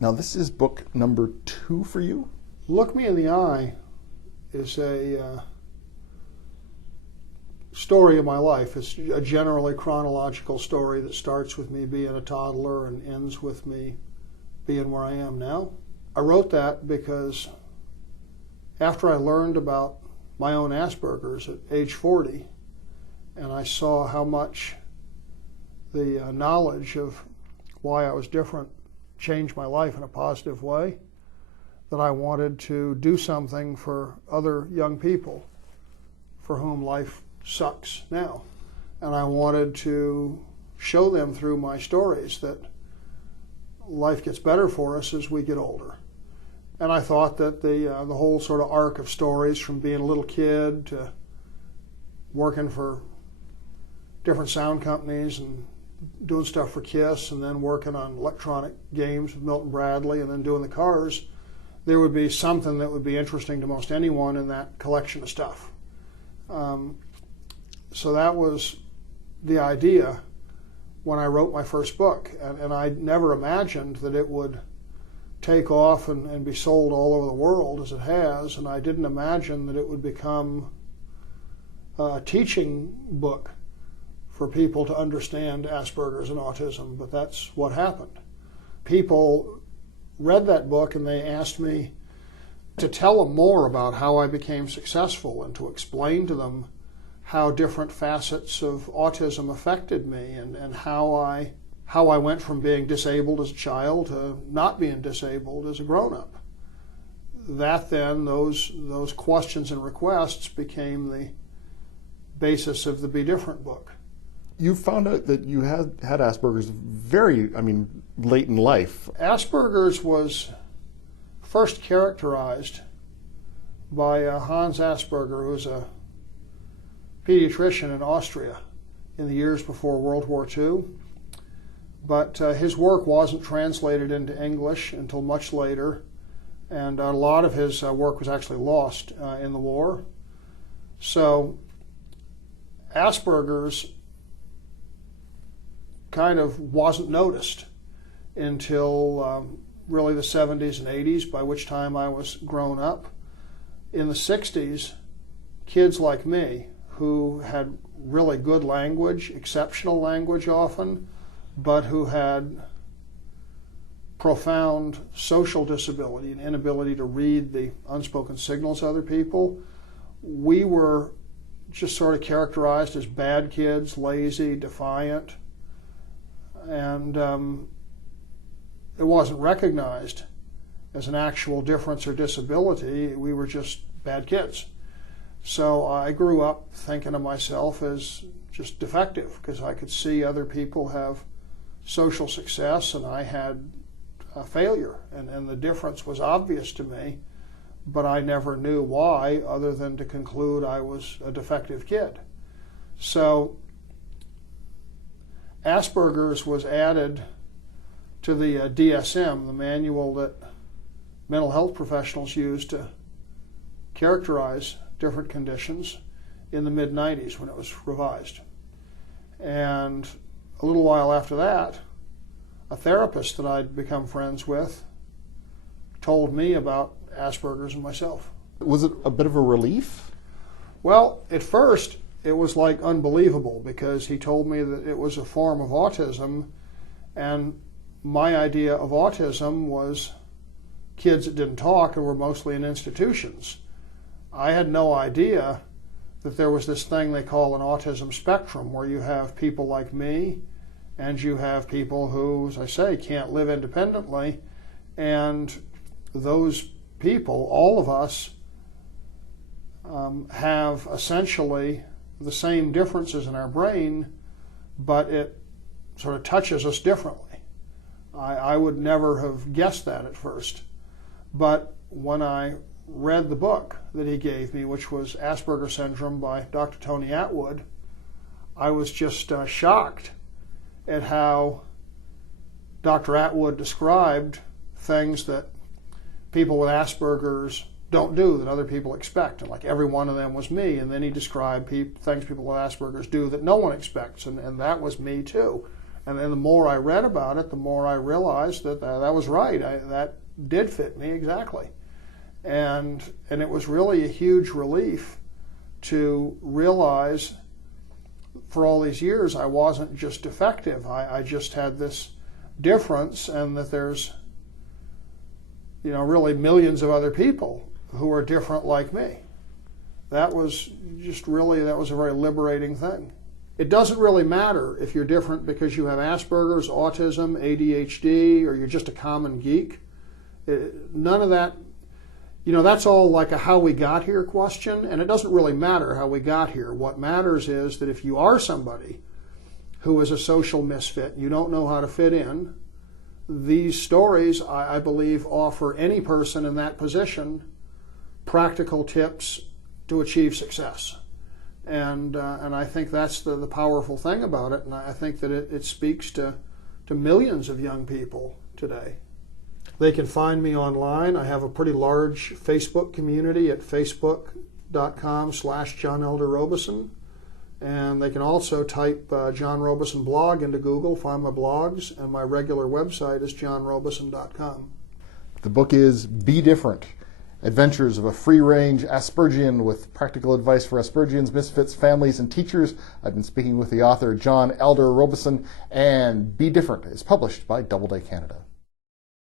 Now, this is book number 2 for you? Look Me in the Eye is a story of my life. It's a generally chronological story that starts with me being a toddler and ends with me being where I am now. I wrote that because after I learned about my own Asperger's at age 40, and I saw how much the knowledge of why I was different changed my life in a positive way, that I wanted to do something for other young people for whom life sucks now. And I wanted to show them through my stories that life gets better for us as we get older. And I thought that the whole sort of arc of stories, from being a little kid to working for different sound companies and doing stuff for KISS, and then working on electronic games with Milton-Bradley, and then doing the cars, there would be something that would be interesting to most anyone in that collection of stuff. So that was the idea when I wrote my first book, and I never imagined that it would take off and be sold all over the world as it has, and I didn't imagine that it would become a teaching book for people to understand Asperger's and autism, but that's what happened. People read that book and they asked me to tell them more about how I became successful and to explain to them how different facets of autism affected me, and how I went from being disabled as a child to not being disabled as a grown-up. That then, those questions and requests became the basis of the Be Different book. You found out that you had Asperger's very, late in life. Asperger's was first characterized by Hans Asperger, who was a pediatrician in Austria in the years before World War II. But his work wasn't translated into English until much later, and a lot of his work was actually lost in the war. So Asperger's kind of wasn't noticed until really the 70s and 80s, by which time I was grown up. In the 60s, kids like me, who had really good language, exceptional language often, but who had profound social disability and inability to read the unspoken signals of other people, we were just sort of characterized as bad kids, lazy, defiant, and it wasn't recognized as an actual difference or disability. We were just bad kids. So I grew up thinking of myself as just defective, because I could see other people have social success and I had a failure, and the difference was obvious to me, but I never knew why, other than to conclude I was a defective kid. So Asperger's was added to the DSM, the manual that mental health professionals use to characterize different conditions, in the mid-90s when it was revised. And a little while after that, a therapist that I'd become friends with told me about Asperger's and myself. Was it a bit of a relief? Well, at first it was like unbelievable, because he told me that it was a form of autism, and my idea of autism was kids that didn't talk and were mostly in institutions. I had no idea that there was this thing they call an autism spectrum, where you have people like me and you have people who, as I say, can't live independently, and those people, all of us, have essentially the same differences in our brain, but it sort of touches us differently. I would never have guessed that at first. But when I read the book that he gave me, which was Asperger Syndrome by Dr. Tony Attwood, I was just shocked at how Dr. Attwood described things that people with Asperger's don't do that other people expect, and like every one of them was me. And then he described things people with Asperger's do that no one expects, and that was me too. And then the more I read about it, the more I realized that that was right. That did fit me exactly. And it was really a huge relief to realize for all these years I wasn't just defective. I just had this difference, and that there's, you know, really millions of other people who are different like me. That was just really, that was a very liberating thing. It doesn't really matter if you're different because you have Asperger's, autism, ADHD, or you're just a common geek. None of that, you know, that's all like a how we got here question, and it doesn't really matter how we got here. What matters is that if you are somebody who is a social misfit, you don't know how to fit in, these stories, I believe, offer any person in that position practical tips to achieve success. And I think that's the powerful thing about it, and I think that it speaks to millions of young people today. They can find me online. I have a pretty large Facebook community at facebook.com/John Elder Robison. And they can also type John Robison blog into Google, find my blogs, and my regular website is johnrobison.com. The book is Be Different, Adventures of a Free-Range Aspergian with Practical Advice for Aspergians, Misfits, Families, and Teachers. I've been speaking with the author, John Elder Robison, and Be Different is published by Doubleday Canada.